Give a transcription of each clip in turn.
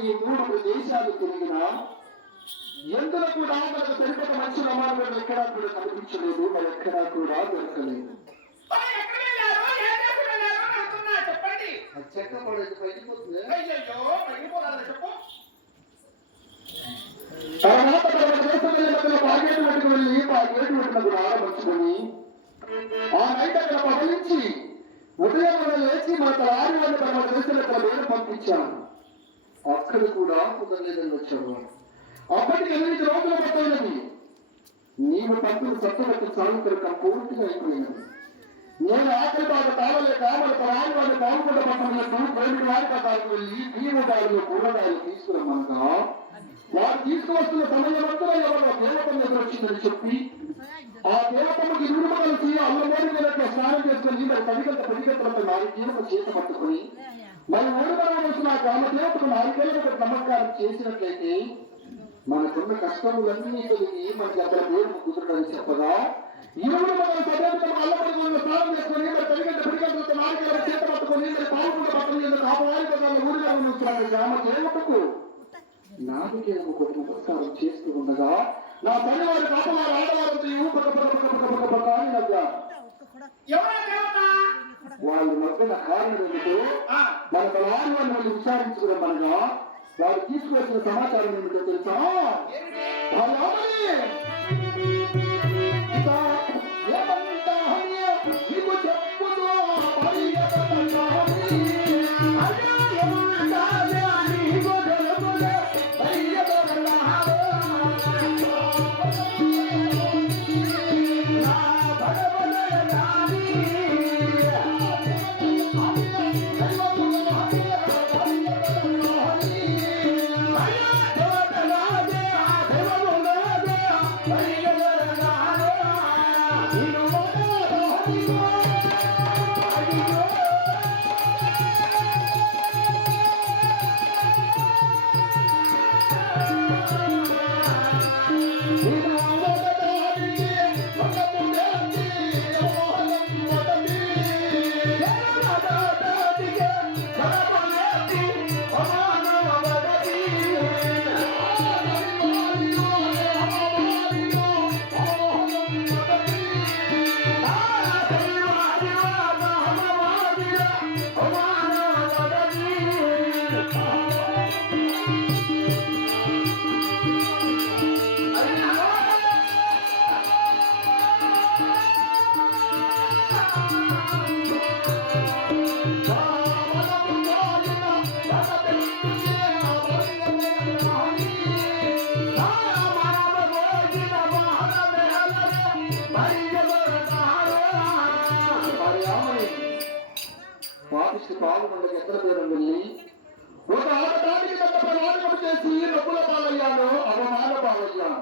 ఈ మూడు దేశాలు తిరిగినా ఎందులో కూడా మనకు సరిపడ మంచి నమాలు ఎక్కడా కూడా కనిపించలేదు, మరి ఎక్కడా కూడా దొరకలేదు. చెక్క పడేది పైపోతుంది. తర్వాత దేశం వెళ్ళిన పాగేటు పట్టుకు వెళ్ళి పాగేటు పట్టినప్పుడు ఆరంభించుకొని ఆ నైట్ అక్కడ పగలించి ఉదయం లేచి మన తలారి వాళ్ళు తమ దేశంలో వేరు పంపించాను. అక్కడ కూడా కుదరలేదని వచ్చాడు. అప్పటికి 8 రోజుల పట్టైనది. నీవు పంపిన సత్తగట్టు సాయంత్రం పూర్తిగా అయిపోయినది. నేను ఆకలి బాగా తాగలేక మన తలారి వాళ్ళు పాల్గొండ పట్టణంలో కోవిడ్ వారికాలకు వెళ్ళి బియ్యము దారిలో కూరగాయలు తీసుకురమ్మనగా వారు తీసుకువస్తున్న సమయమంతా ఎవరో దేవతను ఎదురొచ్చిందని చెప్పి ఆ దేవతమ్మకి ఇరువురు కలిసి అల్లమోడి వెళ్ళట్టు స్నానం చేసుకుని మరి 10 గంటలపై 4 జీవన చేత పట్టుకుని మరి ఓడిమరం వచ్చిన ఆ గ్రామ దేవతకు 4 గంటలకు నమస్కారం చేసినట్లయితే మనకున్న కష్టములన్నీ తొలగి మనకి అక్కడ పేరు కుదరదని చెప్పగా ఇరువురు మనం సదనంతో అల్లమోడి స్నానం చేసుకుని మరి 10 గంటలతో 4 గంటల చేత పట్టుకుని మరి పాల్గొండ పట్టణంలో కాపవారి ఊరిగా వచ్చిన గ్రామ దేవతకు నాదికి ఒక నమస్కారం చేస్తూ ఉండగా నా పని వారి కాపవారు ఆడవారు వాళ్ళు మధ్యన కారణం ఏమిటో మన తలారి వాళ్ళు విచారించుకోవడం అనగా వారు తీసుకువచ్చిన సమాచారం ఏమిటో తెలుసా? Hey! ఒక ఆడదానికి తన ప్రమాణం చేసి నొప్పుల పాలయ్యాను, అవమాన పాలయ్యాను.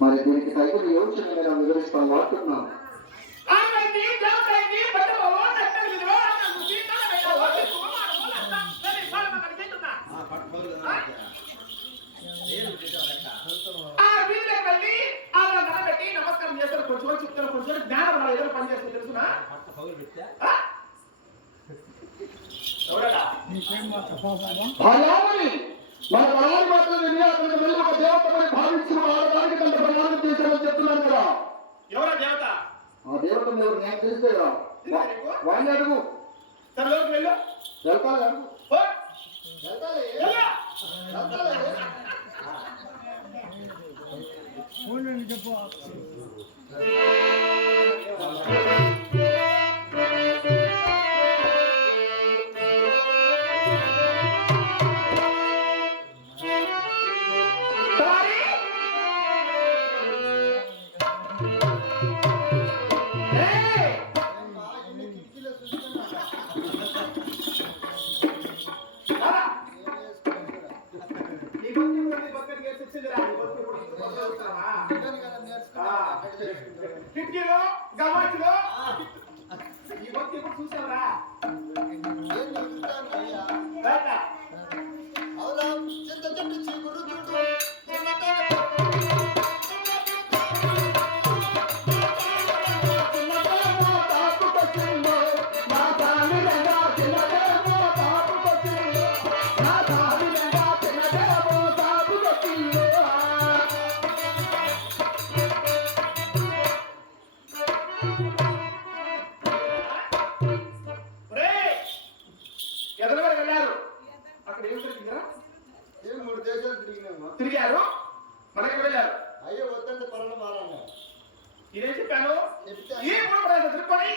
మరి దీనికి తగిన యోచన నేను వివరిస్తాను వాడుతున్నాను. నమస్కారం చేస్తారు, కొంచెం చెప్తారు, కొంచెం జ్ఞానం ఏదో పని చేస్తారు తెలుసునా? అలామని మన బలాన్ని మాత్రం విని అతనికి వెళ్ళి ఒక దేవతని భావించిన ఆడదానికి తన ప్రమాణం చేశామని చెప్తున్నాను కదా. ఎవరా దేవత? ఆ దేవత మీరు నేను తెలిస్తే వాడిని అడుగు. సరే లోకి వెళ్ళు. వెళ్తాను అడుగు. పో. వెళ్తాలే. వెళ్ళు. వెళ్తాలే. కిటికీలో గమాచిలో ఈ భక్తి ఎప్పుడు చూసావరా? ఎదలవారు వెళ్ళారు, అక్కడ ఏం జరిగిందా? 3 దేశాలు తిరిగినాము. తిరిగారు, మనకి వెళ్ళారు. అయ్యో వద్దంటే పనులు మారాలి. ఇదేం చెప్పాను? చెప్తే ఈ మూడు ప్రదేశాలు తిరుక్కొని